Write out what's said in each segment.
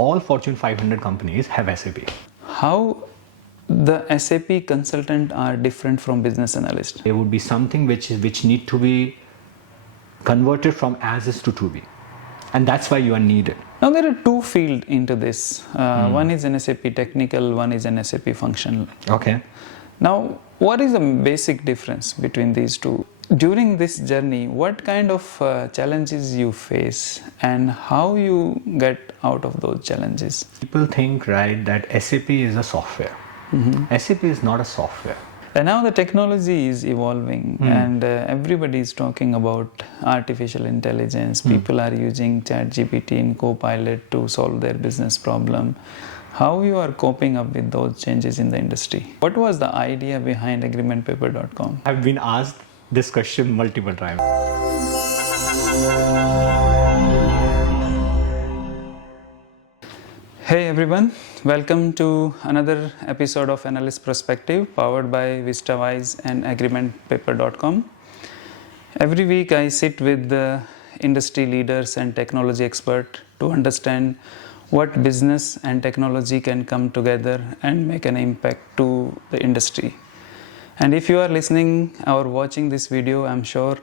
all Fortune 500 companies have SAP. How the SAP consultant are different from business analyst? There would be something which need to be converted from as is to be, and that's why you are needed. Now there are two fields into this. One is an SAP technical, one is an SAP functional. Okay. Now, what is the basic difference between these two? During this journey, what kind of challenges you face and how you get out of those challenges? People think, right, that SAP is a software. SAP is not a software. And now the technology is evolving and everybody is talking about artificial intelligence. People are using ChatGPT and Copilot to solve their business problem. How you are coping up with those changes in the industry? What was the idea behind agreementpaper.com? I've been asked this question multiple times. Hey everyone, welcome to another episode of Analyst Perspective powered by VistaWise and agreementpaper.com. Every week I sit with the industry leaders and technology experts to understand what business and technology can come together and make an impact to the industry. And if you are listening or watching this video, I'm sure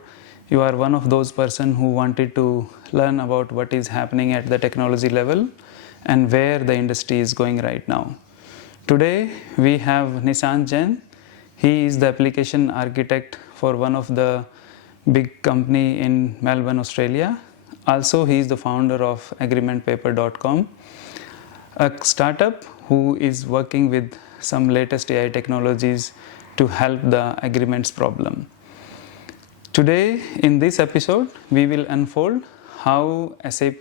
you are one of those persons who wanted to learn about what is happening at the technology level and where the industry is going right now. Today we have Nishant Jain. He is the application architect for one of the big company in Melbourne, Australia. Also, he is the founder of agreementpaper.com, a startup who is working with some latest AI technologies to help the agreements problem. Today, in this episode, we will unfold how SAP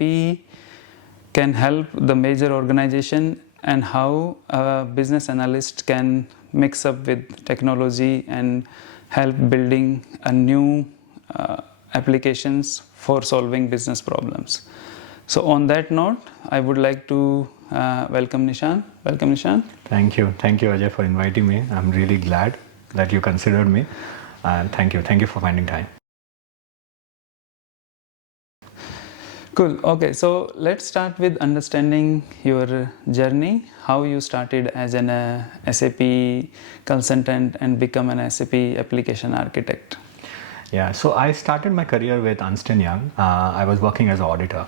can help the major organization and how a business analyst can mix up with technology and help building a new applications for solving business problems. So on that note, I would like to welcome Nishant. Welcome Nishant. Thank you Ajay for inviting me. I'm really glad that you considered me, and thank you for finding time. Cool. Okay, so let's start with understanding your journey, how you started as an SAP consultant and become an SAP application architect. Yeah, so I started my career with Ernst & Young. I was working as an auditor.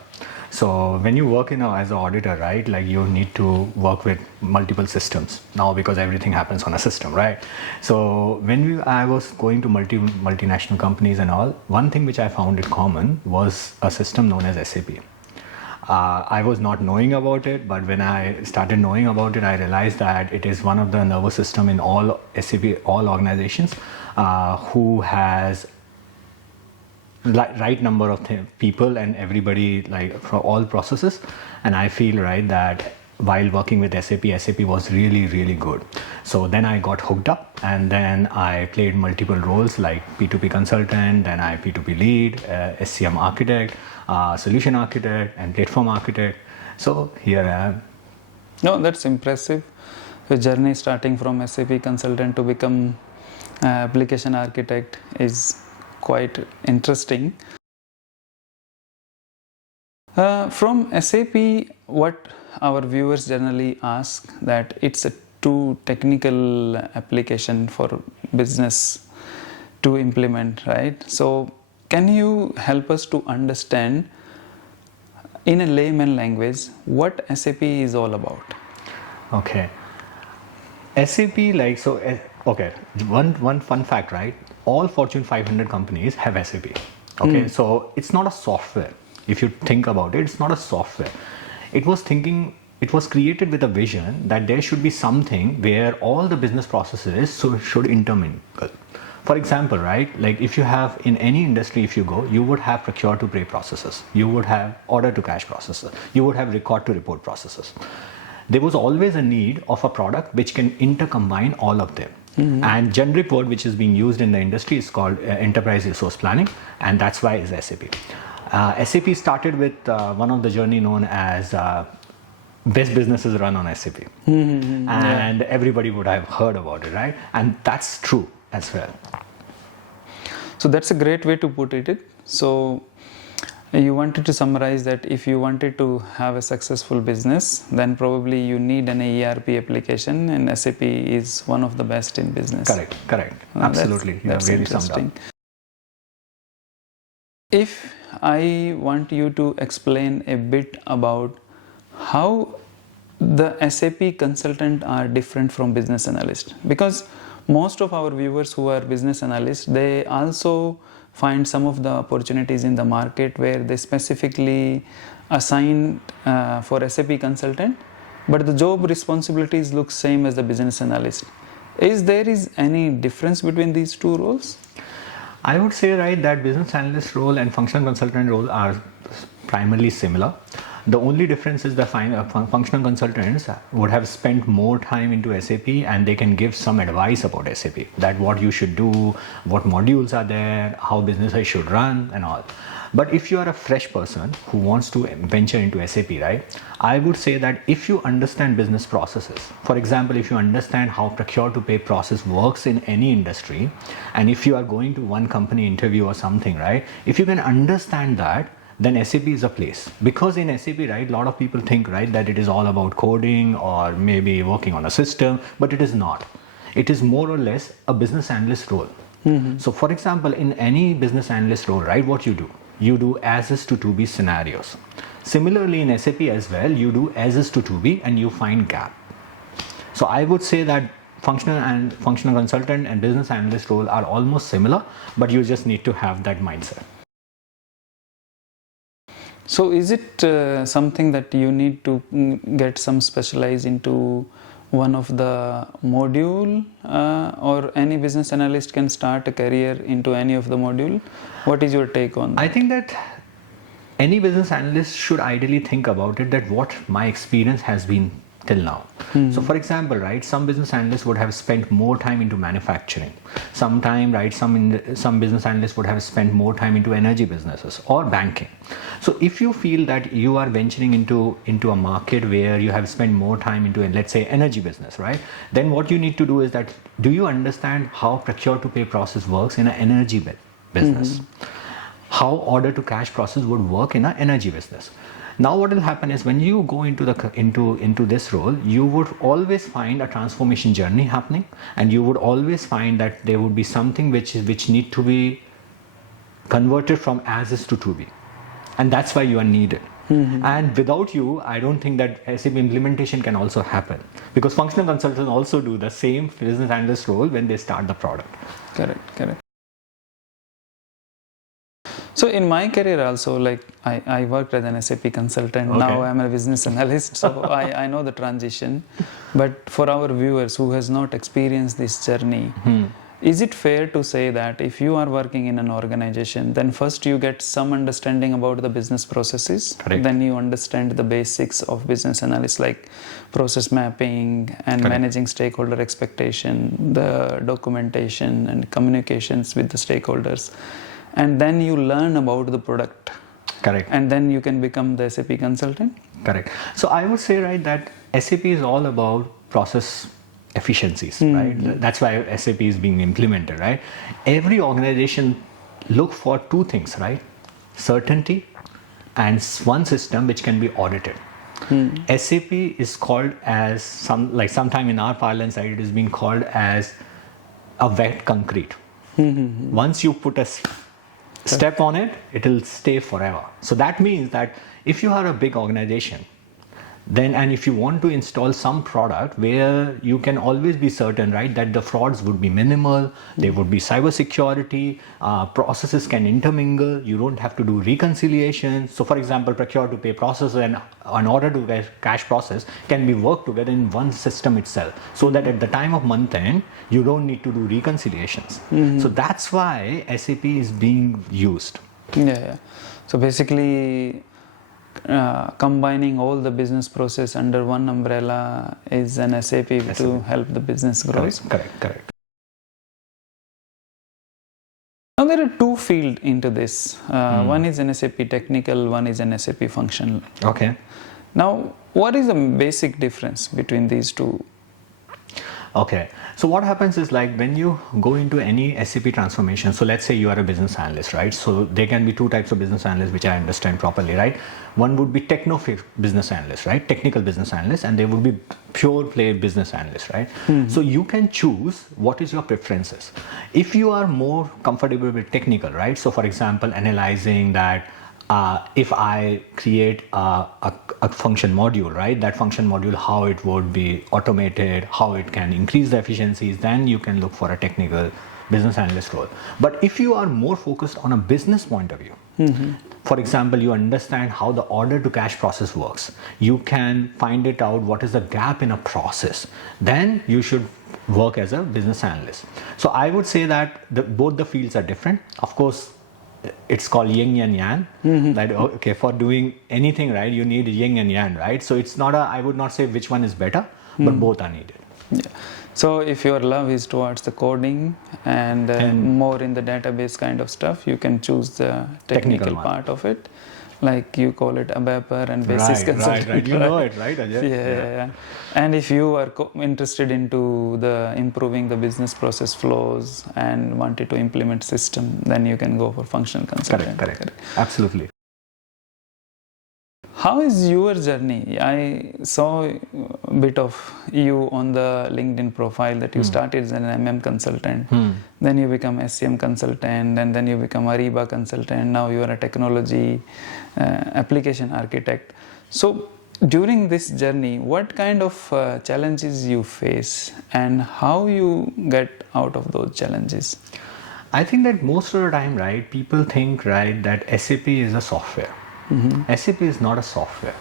So when you work as an auditor, right, like you need to work with multiple systems now because everything happens on a system, right? So when I was going to multinational companies and all, one thing which I found it common was a system known as SAP. I was not knowing about it, but when I started knowing about it, I realized that it is one of the nervous system in all SAP, all organizations who has right number of people and everybody, like for all processes. And I feel, right, that while working with SAP was really good. So then I got hooked up, and then I played multiple roles like P2P consultant, then I P2P lead, SCM architect, solution architect, and platform architect. So here I am. No, that's impressive. The journey starting from SAP consultant to become application architect is quite interesting. From SAP, what our viewers generally ask that it's a too technical application for business to implement, right? So can you help us to understand in a layman language what SAP is all about? Okay. SAP, like, so, okay, one fun fact, right? All Fortune 500 companies have SAP. Okay, so it's not a software. If you think about it, it's not a software. It was created with a vision that there should be something where all the business processes should intermingle. For example, right, like if you have in any industry, if you go, you would have procure to pay processes, you would have order to cash processes, you would have record to report processes. There was always a need of a product which can intercombine all of them. And generic word which is being used in the industry is called enterprise resource planning, and that's why it's SAP. SAP started with one of the journey known as best businesses run on SAP, and everybody would have heard about it, right? And that's true as well. So that's a great way to put it. So You wanted to summarize that if you wanted to have a successful business, then probably you need an ERP application, and SAP is one of the best in business. Correct. Absolutely. That's really summed up. interesting. If I want you to explain a bit about how the SAP consultant are different from business analyst, because most of our viewers who are business analysts, they also find some of the opportunities in the market where they specifically assign for SAP consultant, but the job responsibilities look same as the business analyst. Is there any difference between these two roles? I would say, right, that business analyst role and functional consultant role are primarily similar. The only difference is the functional consultants would have spent more time into SAP, and they can give some advice about SAP, that what you should do, what modules are there, how businesses should run and all. But if you are a fresh person who wants to venture into SAP, right, I would say that if you understand business processes, for example, if you understand how procure to pay process works in any industry, and if you are going to one company interview or something, right, if you can understand that, then SAP is a place. Because in SAP, right, a lot of people think, right, that it is all about coding or maybe working on a system, but it is not. It is more or less a business analyst role. So for example, in any business analyst role, right, what you do as is to be scenarios. Similarly, in SAP as well, you do as is to be, and you find gap. So I would say that functional consultant and business analyst role are almost similar, but you just need to have that mindset. So is it something that you need to get some specialized into one of the module, or any business analyst can start a career into any of the module? What is your take on that? I think that any business analyst should ideally think about it, that what my experience has been till now. So for example, right, some business analysts would have spent more time into manufacturing. Sometime, right, some business analysts would have spent more time into energy businesses or banking. So if you feel that you are venturing into a market where you have spent more time into, let's say, energy business, right, then what you need to do is that, do you understand how procure to pay process works in an energy business? How order to cash process would work in an energy business? Now what will happen is, when you go into this role, you would always find a transformation journey happening, and you would always find that there would be something which need to be converted from as is to be, and that's why you are needed. And without you, I don't think that SAP implementation can also happen, because functional consultants also do the same business analyst role when they start the product. Correct. So in my career also, like I worked as an SAP consultant. Okay. Now I'm a business analyst, so I know the transition. But for our viewers who has not experienced this journey, is it fair to say that if you are working in an organization, then first you get some understanding about the business processes, Correct. Then you understand the basics of business analysis, like process mapping and Correct. managing stakeholder expectation, the documentation and communications with the stakeholders. And then you learn about the product. Correct. And then you can become the SAP consultant. Correct. So I would say, right, that SAP is all about process efficiencies, right? That's why SAP is being implemented, right? Every organization look for two things, right? Certainty and one system which can be audited. SAP is called as sometime in our parlance, right, it is being called as a wet concrete. Once you put a step on it, it will stay forever. So that means that if you are a big organization, then, and if you want to install some product where you can always be certain, right, that the frauds would be minimal, there would be cyber security, processes can intermingle, you don't have to do reconciliation. So for example, procure to pay process and an order to cash process can be worked together in one system itself, so that at the time of month end, you don't need to do reconciliations. So that's why SAP is being used. Yeah. So basically, combining all the business process under one umbrella is an SAP to help the business grow. Correct. Now there are two fields into this. One is an SAP technical, one is an SAP functional. Okay. Now, what is the basic difference between these two? Okay. So what happens is like when you go into any SAP transformation, so let's say you are a business analyst, right? So there can be two types of business analysts, which I understand properly, right? One would be business analyst, right? Technical business analyst, and there would be pure play business analyst, right? So you can choose what is your preferences. If you are more comfortable with technical, right? So for example, analyzing that if I create a function module, right, that function module, how it would be automated, how it can increase the efficiencies, then you can look for a technical business analyst role. But if you are more focused on a business point of view, for example, you understand how the order to cash process works, you can find it out what is the gap in a process, then you should work as a business analyst. So I would say that both the fields are different. Of course, it's called yin and yang. Like, okay, for doing anything, right, you need yin and yang, right? So it's not I would not say which one is better, but both are needed. Yeah. So if your love is towards the coding and more in the database kind of stuff, you can choose the technical part of it. Like you call it ABAPer and basis consultant. Right. You know it, right, Ajay? Yeah. And if you are interested into the improving the business process flows and wanted to implement system, then you can go for functional consultant. Correct. Absolutely. How is your journey? I saw a bit of you on the LinkedIn profile that you started as an MM consultant, then you become SCM consultant, and then you become Ariba consultant. Now you are a technology application architect. So during this journey, what kind of challenges you face and how you get out of those challenges? I think that most of the time, right, people think, right, that SAP is a software. SAP is not a software.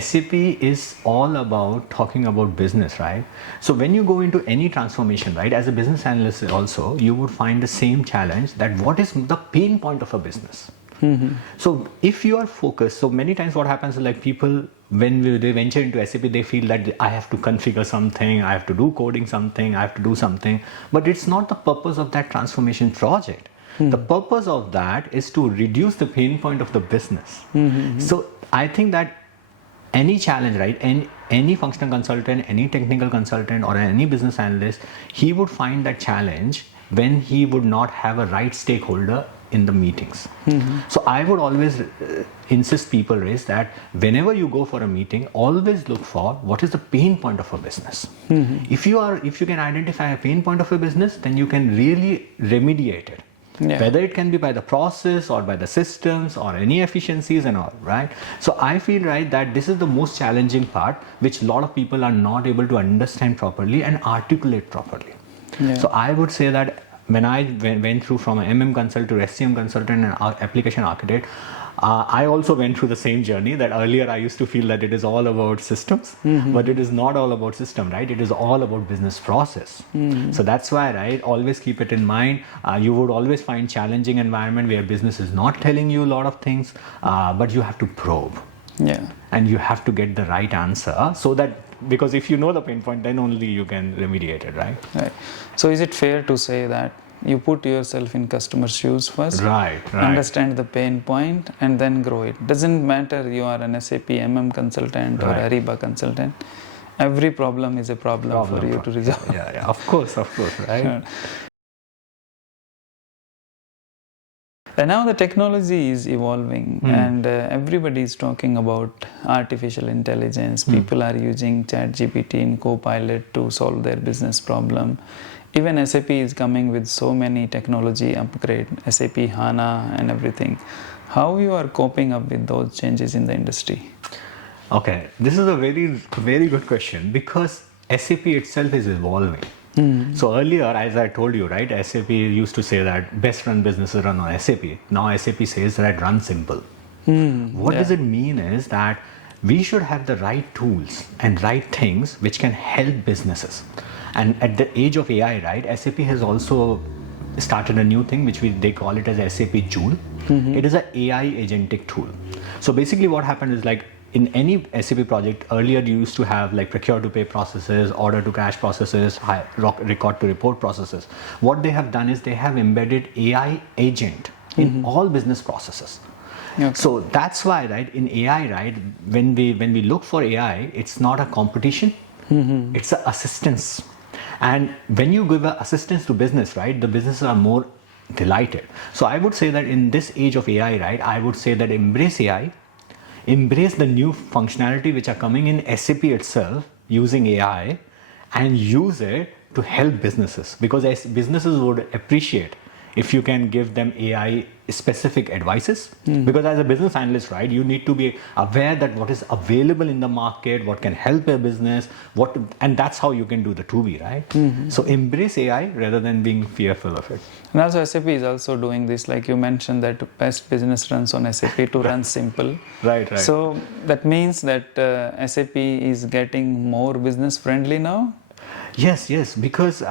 SAP is all about talking about business, right? So when you go into any transformation, right, as a business analyst also, you would find the same challenge, that what is the pain point of a business? So if you are focused, so many times what happens is like people, when they venture into SAP, they feel that I have to configure something, I have to do coding something, I have to do something, but it's not the purpose of that transformation project. The purpose of that is to reduce the pain point of the business. So I think that any challenge, right, any functional consultant, any technical consultant, or any business analyst, he would find that challenge when he would not have a right stakeholder in the meetings. So I would always insist people is that whenever you go for a meeting, always look for what is the pain point of a business. If you can identify a pain point of a business, then you can really remediate it. Whether it can be by the process or by the systems or any efficiencies and all, right? So I feel, right, that this is the most challenging part, which a lot of people are not able to understand properly and articulate properly. So I would say that when I went through from an MM consult to SCM consultant and application architect, I also went through the same journey, that earlier I used to feel that it is all about systems, but it is not all about system, right? It is all about business process. So that's why, right, always keep it in mind. You would always find challenging environment where business is not telling you a lot of things, but you have to probe. And you have to get the right answer, so that, because if you know the pain point, then only you can remediate it, right? So is it fair to say that you put yourself in customer shoes first, right, understand the pain point, and then grow it? Doesn't matter you are an SAP MM consultant or Ariba consultant, every problem is a problem for you to resolve. Of course, right? And now the technology is evolving and everybody is talking about artificial intelligence. People are using ChatGPT and Copilot to solve their business problem. Even SAP is coming with so many technology upgrade, SAP HANA and everything. How you are coping up with those changes in the industry? Okay, this is a very, very good question, because SAP itself is evolving. So earlier, as I told you, right, SAP used to say that best run businesses run on SAP. Now SAP says that run simple. What does it mean is that we should have the right tools and right things which can help businesses. And at the age of AI, right, SAP has also started a new thing which they call it as SAP Joule. It is an AI agentic tool. So basically what happened is, like, in any SAP project, earlier you used to have like procure to pay processes, order to cash processes, record to report processes. What they have done is they have embedded AI agent in all business processes. So that's why, right, in AI, right, when we look for AI, it's not a competition, it's an assistance. And when you give assistance to business, right, the businesses are more delighted. So I would say that in this age of AI, right, I would say that embrace AI, embrace the new functionality which are coming in SAP itself using AI, and use it to help businesses, because as businesses would appreciate if you can give them AI specific advices. Because as a business analyst, right, you need to be aware that what is available in the market, what can help a business, and that's how you can do the 2B, right? So embrace AI rather than being fearful of it. And also SAP is also doing this, like you mentioned that best business runs on SAP to run simple. Right. So that means that SAP is getting more business friendly now? Yes, because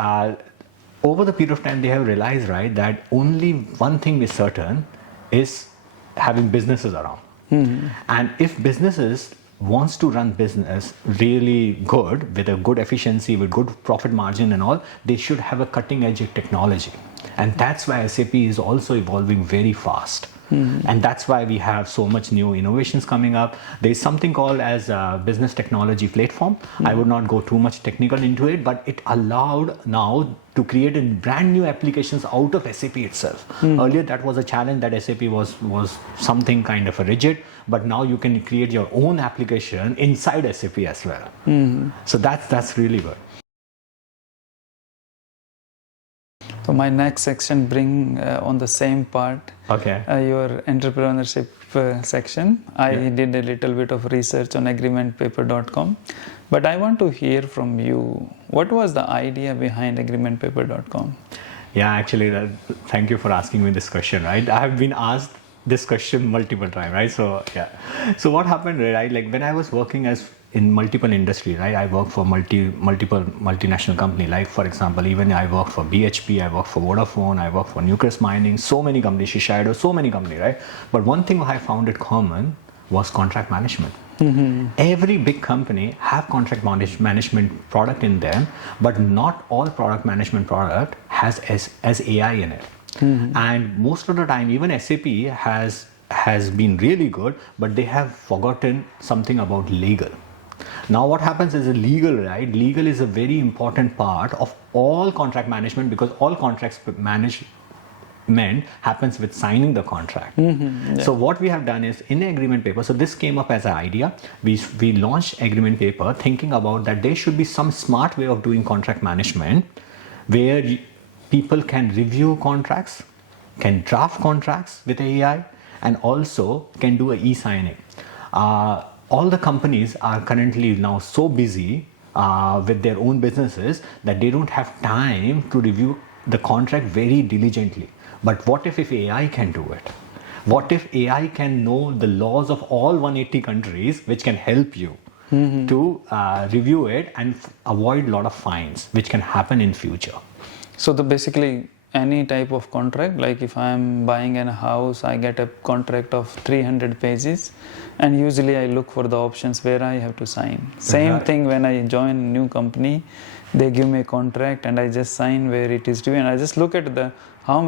over the period of time they have realized, right, that only one thing is certain is having businesses around. And if businesses wants to run business really good, with a good efficiency, with good profit margin and all, they should have a cutting edge technology. And that's why SAP is also evolving very fast. And that's why we have so much new innovations coming up. There is something called as a business technology platform. I would not go too much technical into it, but it allowed now to create a brand new applications out of SAP itself. Earlier that was a challenge, that SAP was something kind of a rigid, but now you can create your own application inside SAP as well. So that's really good. So my next section bring on the same part, your entrepreneurship section. I did a little bit of research on agreementpaper.com, but I want to hear from you. What was the idea behind agreementpaper.com? Yeah, actually, thank you for asking me this question, right? I have been asked this question multiple times, right? So what happened, right? Like when I was working in multiple industry, right? I work for multiple multinational company. Like for example, even I work for BHP, I work for Vodafone, I work for Newcrest Mining, so many companies, Shiseido, so many companies, right? But one thing I found it common was contract management. Every big company have contract management product in them, but not all product management product has as AI in it. And most of the time, even SAP has been really good, but they have forgotten something about legal. Now what happens is legal, right? Legal is a very important part of all contract management, because all contracts management happens with signing the contract. So what we have done is in the agreement paper, so this came up as an idea. We launched agreement paper thinking about that there should be some smart way of doing contract management where people can review contracts, can draft contracts with AI, and also can do an e-signing. All the companies are currently now so busy with their own businesses that they don't have time to review the contract very diligently. But what if AI can do it? What if AI can know the laws of all 180 countries, which can help you to review it and avoid a lot of fines, which can happen in future? So basically any type of contract, like if I'm buying a house, I get a contract of 300 pages, and usually I look for the options where I have to sign. Same thing when I join a new company, they give me a contract and I just sign where it is due, and I just look at the how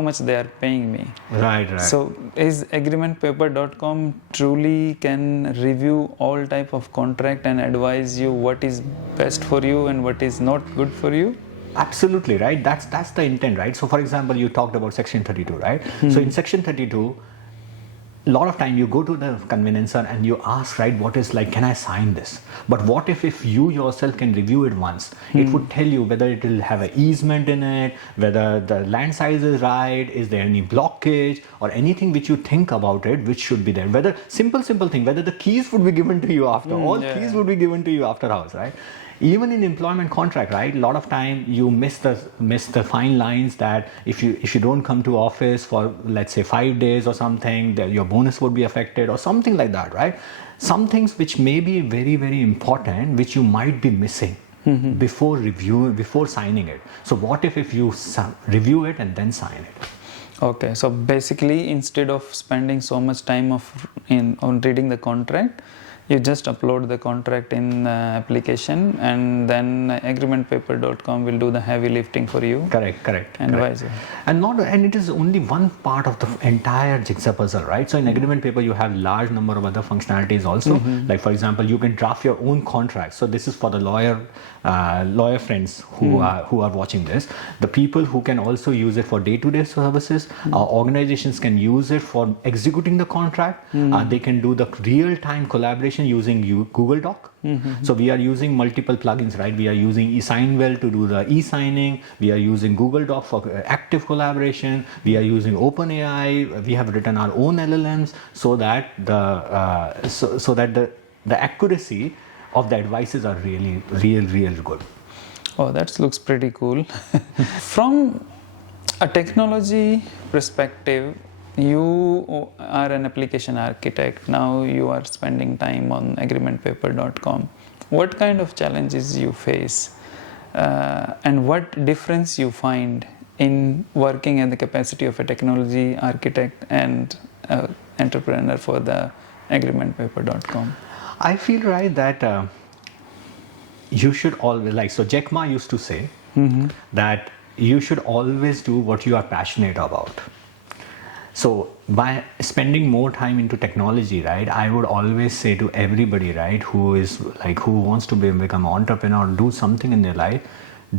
much they are paying me. Right. So is agreementpaper.com truly can review all type of contract and advise you what is best for you and what is not good for you? Absolutely, right? That's the intent, right? So for example, you talked about section 32, right? So in section 32, a lot of time you go to the conveyancer and you ask, right, what is like, can I sign this? But what if you yourself can review it once? It would tell you whether it will have an easement in it, whether the land size is right, is there any blockage or anything which you think about it, which should be there. Whether simple thing, whether the keys would be given to you after, keys would be given to you after house, right? Even in employment contract, right? A lot of time you miss the fine lines that if you don't come to office for, let's say, 5 days or something, that your bonus would be affected or something like that, right? Some things which may be very, very important, which you might be missing before signing it. So what if you review it and then sign it? Okay, so basically instead of spending so much time on reading the contract, You just upload the contract in application, and then agreementpaper.com will do the heavy lifting for you. Correct. And vice versa. And it is only one part of the entire jigsaw puzzle, right? So in agreement paper, you have large number of other functionalities also. Like for example, you can draft your own contract. So this is for the lawyer friends who are watching this. The people who can also use it for day-to-day services. Organizations can use it for executing the contract. They can do the real-time collaboration using Google Doc. So we are using multiple plugins, right? We are using eSignwell to do the e-signing. We are using Google Doc for active collaboration. We are using OpenAI. We have written our own LLMs so that the accuracy of the advices are really real good. Oh, that looks pretty cool. From a technology perspective, you are an application architect. Now you are spending time on agreementpaper.com. What kind of challenges you face, and what difference you find in working in the capacity of a technology architect and entrepreneur for the agreementpaper.com? I feel, right, that you should always, so Jack Ma used to say that you should always do what you are passionate about. So by spending more time into technology, right, I would always say to everybody, right, who wants to become an entrepreneur, do something in their life,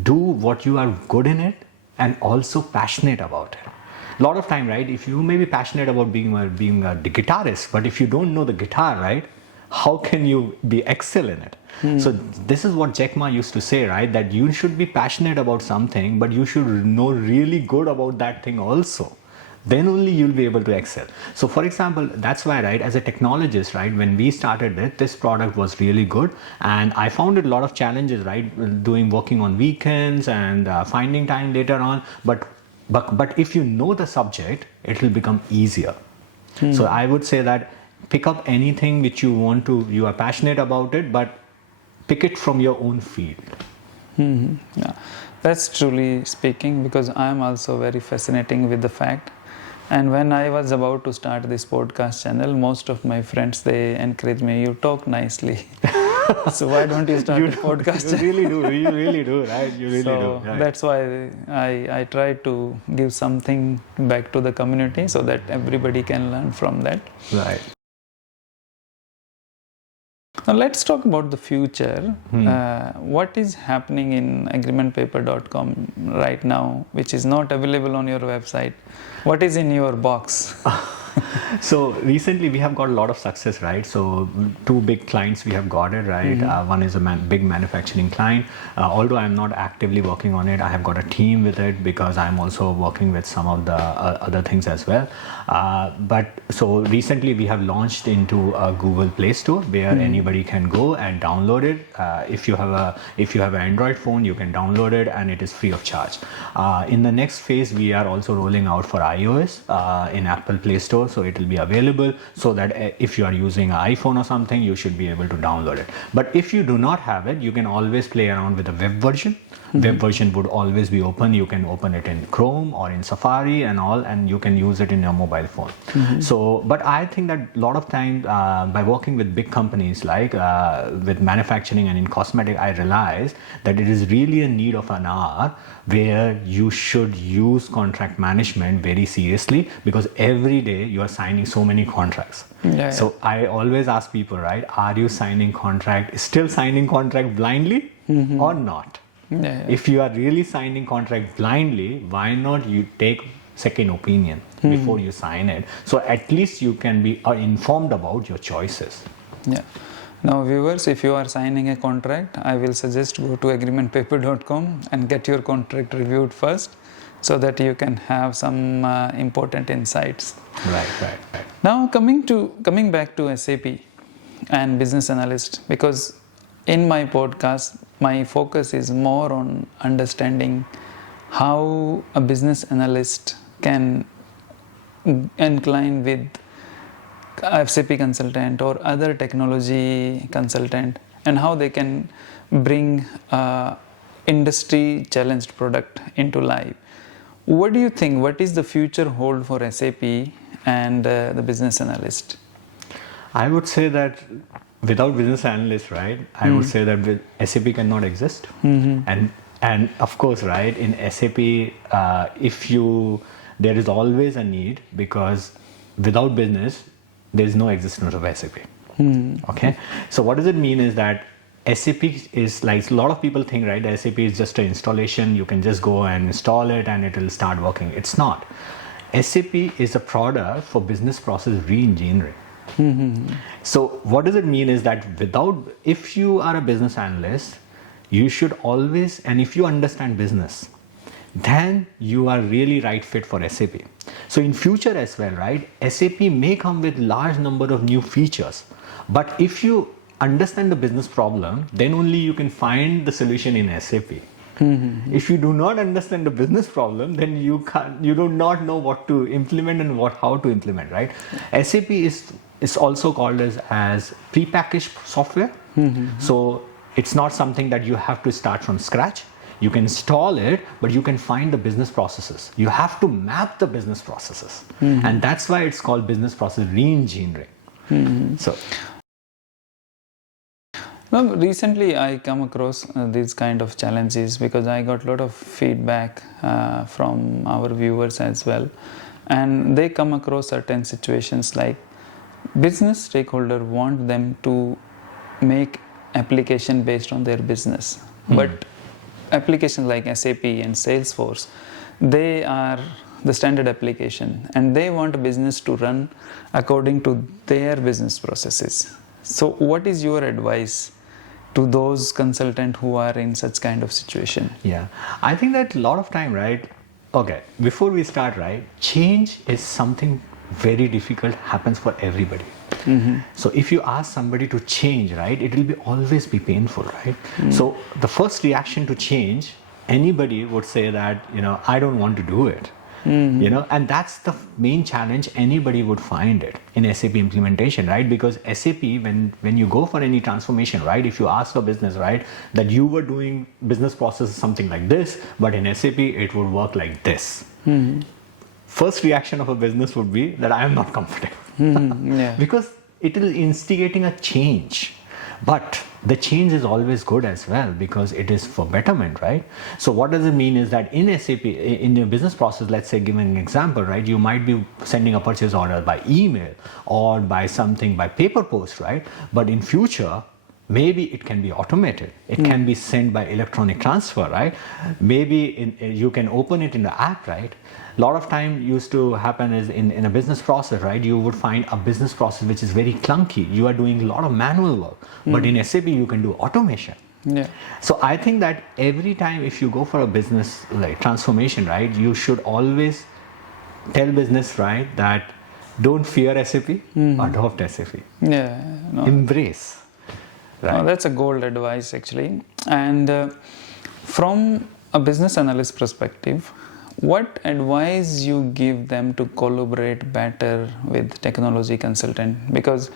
do what you are good in it and also passionate about it. A lot of time, right, if you may be passionate about being a guitarist, but if you don't know the guitar, right, how can you be excel in it? So this is what Jack Ma used to say, right, that you should be passionate about something, but you should know really good about that thing also. Then only you'll be able to excel. So for example, that's why, right, as a technologist, right, when we started it, this product was really good. And I found it a lot of challenges, right, working on weekends and finding time later on. But if you know the subject, it will become easier. So I would say that pick up anything which you are passionate about it, but pick it from your own field. Yeah, that's truly speaking, because I am also very fascinating with the fact. And when I was about to start this podcast channel, most of my friends, they encourage me, you talk nicely. So why don't you start a podcast? You really do, right? You really do. Right. That's why I try to give something back to the community so that everybody can learn from that. Right. Now let's talk about the future. What is happening in agreementpaper.com right now, which is not available on your website? What is in your box? So recently we have got a lot of success, right? So 2 big clients we have got it, right? One is a big manufacturing client. Although I'm not actively working on it, I have got a team with it because I'm also working with some of the other things as well. But so recently we have launched into a Google Play Store where anybody can go and download it. If you have an Android phone, you can download it and it is free of charge. In the next phase, we are also rolling out for iOS in Apple Play Store. So it will be available so that if you are using an iPhone or something, you should be able to download it. But if you do not have it, you can always play around with the web version. Web version would always be open. You can open it in Chrome or in Safari and all, and you can use it in your mobile phone. So, but I think that a lot of times by working with big companies like with manufacturing and in cosmetic, I realized that it is really a need of an hour where you should use contract management very seriously, because every day you are signing so many contracts. So I always ask people, right, are you still signing contract blindly or not? If you are really signing contract blindly, why not you take second opinion before you sign it, so at least you can be informed about your choices. Now viewers, if you are signing a contract, I will suggest go to agreementpaper.com and get your contract reviewed first, so that you can have some important insights. Right. Now coming back to SAP and Business Analyst, because in my podcast, my focus is more on understanding how a business analyst can incline with SAP consultant or other technology consultant, and how they can bring industry challenged product into life. What do you think? What is the future hold for SAP and the business analyst? I would say that without business analyst, right, I would say that SAP cannot exist. And of course, right, in SAP, there is always a need, because without business, there is no existence of SAP. Okay, so what does it mean is that SAP is like, a lot of people think, right, SAP is just an installation. You can just go and install it and it will start working. It's not. SAP is a product for business process re-engineering. So what does it mean is that if you are a business analyst, you should always, and if you understand business, then you are really right fit for SAP. So in future as well, right, SAP may come with large number of new features, but if you understand the business problem, then only you can find the solution in SAP. If you do not understand the business problem, then you do not know what to implement and how to implement, right? SAP is also called as prepackaged software. So it's not something that you have to start from scratch. You can install it, but you can find the business processes. You have to map the business processes. And that's why it's called business process re-engineering. So well, recently I come across these kind of challenges because I got a lot of feedback from our viewers as well, and they come across certain situations like business stakeholder want them to make application based on their business, but applications like SAP and Salesforce, they are the standard application and they want business to run according to their business processes. So what is your advice to those consultants who are in such kind of situation? Yeah, I think that a lot of time, right? Okay, before we start, right, change is something very difficult, happens for everybody. So if you ask somebody to change, right, it will always be painful, right? So the first reaction to change, anybody would say that, I don't want to do it. And that's the main challenge anybody would find it in SAP implementation, right? Because SAP, when you go for any transformation, right, if you ask a business, right, that you were doing business process something like this, but in SAP it would work like this. First reaction of a business would be that I am not comfortable. Because it is instigating a change. But the change is always good as well, because it is for betterment, right? So what does it mean is that in SAP, in your business process, let's say, given an example, right, you might be sending a purchase order by email or by paper post, right? But in future, maybe it can be automated. It can be sent by electronic transfer, right? Maybe you can open it in the app, right? A lot of time used to happen is in a business process, right? You would find a business process which is very clunky. You are doing a lot of manual work, but in SAP you can do automation. So I think that every time if you go for a business like transformation, right, you should always tell business, right, that don't fear SAP, adopt SAP. Embrace. Right. That's a gold advice actually. And from a business analyst perspective, what advice you give them to collaborate better with technology consultant? Because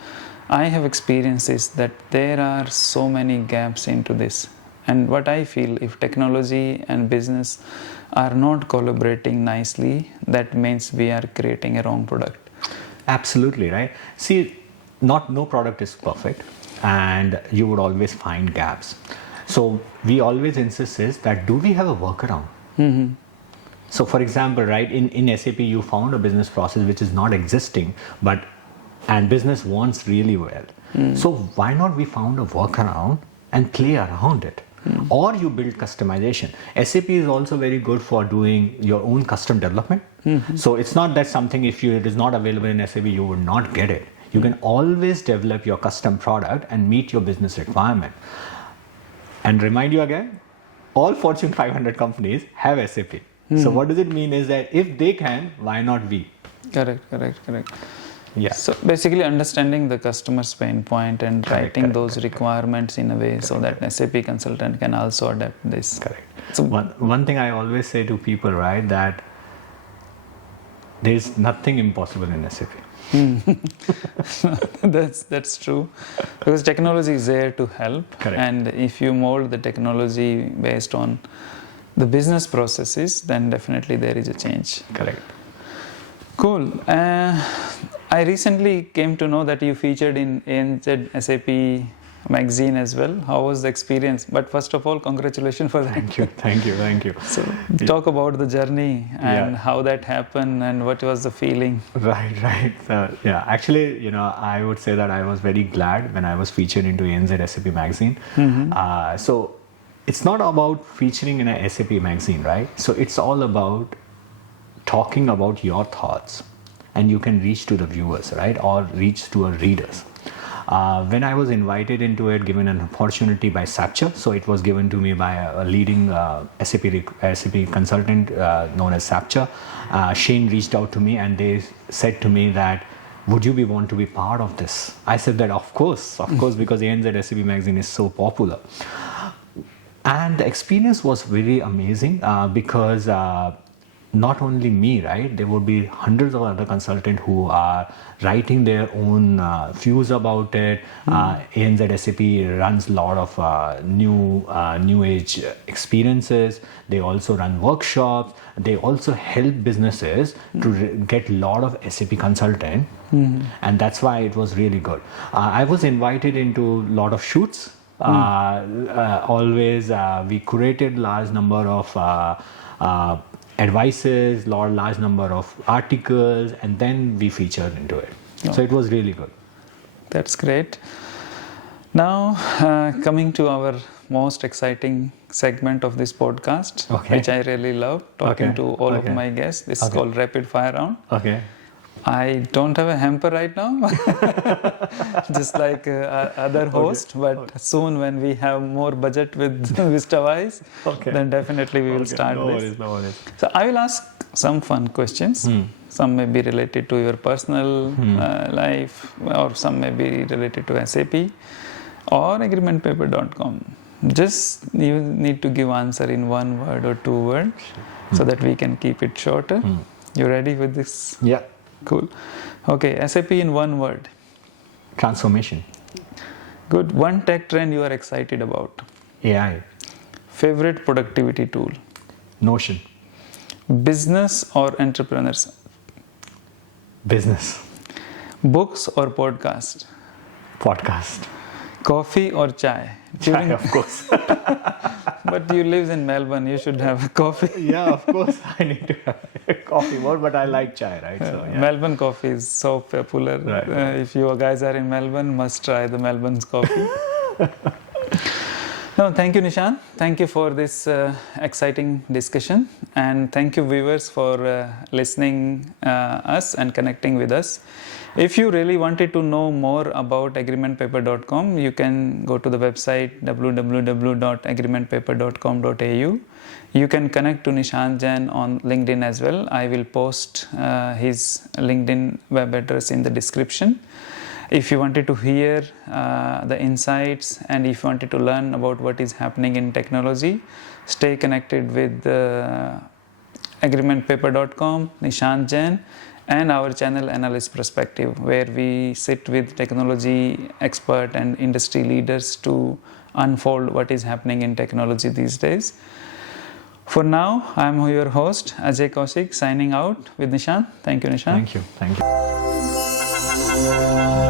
I have experiences that there are so many gaps into this. And what I feel, if technology and business are not collaborating nicely, that means we are creating a wrong product. Absolutely, right? See, no product is perfect, and you would always find gaps. So we always insist is that do we have a workaround? So for example, right, in SAP you found a business process which is not existing, and business wants really well. So why not we found a workaround and play around it? Or you build customization. SAP is also very good for doing your own custom development. So it's not that something if it is not available in SAP you would not get it. You can always develop your custom product and meet your business requirement. And remind you again, all Fortune 500 companies have SAP. So what does it mean is that if they can, why not we? Correct. Yeah. So basically understanding the customer's pain point and writing those requirements in a way so that SAP consultant can also adapt this. Correct. So one thing I always say to people, right, that there is nothing impossible in SAP. That's true, because technology is there to help. Correct. And if you mold the technology based on the business processes, then definitely there is a change. Correct. Cool. I recently came to know that you featured in ANZ SAP magazine as well. How was the experience? But first of all, congratulations for that. Thank you. So talk about the journey and how that happened and what was the feeling. Right. Actually, I would say that I was very glad when I was featured into ANZ SAP magazine. So it's not about featuring in a SAP magazine, right? So it's all about talking about your thoughts, and you can reach to the viewers, right? Or reach to our readers. When I was invited into it, given an opportunity by Sapcha, so it was given to me by a leading SAP consultant known as Sapcha. Shane reached out to me and they said to me that, would you want to be part of this? I said that of course, because ANZ SAP magazine is so popular. And the experience was very amazing because not only me, right? There would be hundreds of other consultants who are writing their own views about it. ANZ SAP runs a lot of new age experiences. They also run workshops. They also help businesses to get a lot of SAP consultant, and that's why it was really good. I was invited into a lot of shoots. Always we curated large number of advices, large number of articles, and then we featured into it. So it was really good. That's great. Now coming to our most exciting segment of this podcast, which I really love talking to all of my guests. This is called Rapid Fire Round. Okay. I don't have a hamper right now, just like other hosts, but soon when we have more budget with VistaWise, then definitely we will start this. No worries. So I will ask some fun questions. Some may be related to your personal life, or some may be related to SAP or agreementpaper.com. Just you need to give answer in 1 word or 2 words so that we can keep it shorter. You ready with this? Yeah. Cool. Okay, SAP in 1 word. Transformation. Good. One tech trend you are excited about. AI. Favorite productivity tool. Notion. Business or entrepreneurs. Business. Books or podcast. Podcast. Coffee or chai. Chai, of course. But you live in Melbourne, you should have coffee. Yeah, of course. I need to have coffee more, but I like chai, right? So, yeah. Melbourne coffee is so popular. Right. If you guys are in Melbourne, must try the Melbourne's coffee. No, thank you, Nishant. Thank you for this exciting discussion, and thank you, viewers, for listening us and connecting with us. If you really wanted to know more about agreementpaper.com, you can go to the website www.agreementpaper.com.au. You can connect to Nishant Jain on LinkedIn as well. I will post his LinkedIn web address in the description. If you wanted to hear the insights and if you wanted to learn about what is happening in technology, stay connected with agreementpaper.com, Nishant Jain, and our channel Analysts Perspective, where we sit with technology expert and industry leaders to unfold what is happening in technology these days. For now, I am your host, Ajay Kaushik, signing out with Nishant. Thank you, Nishant. Thank you.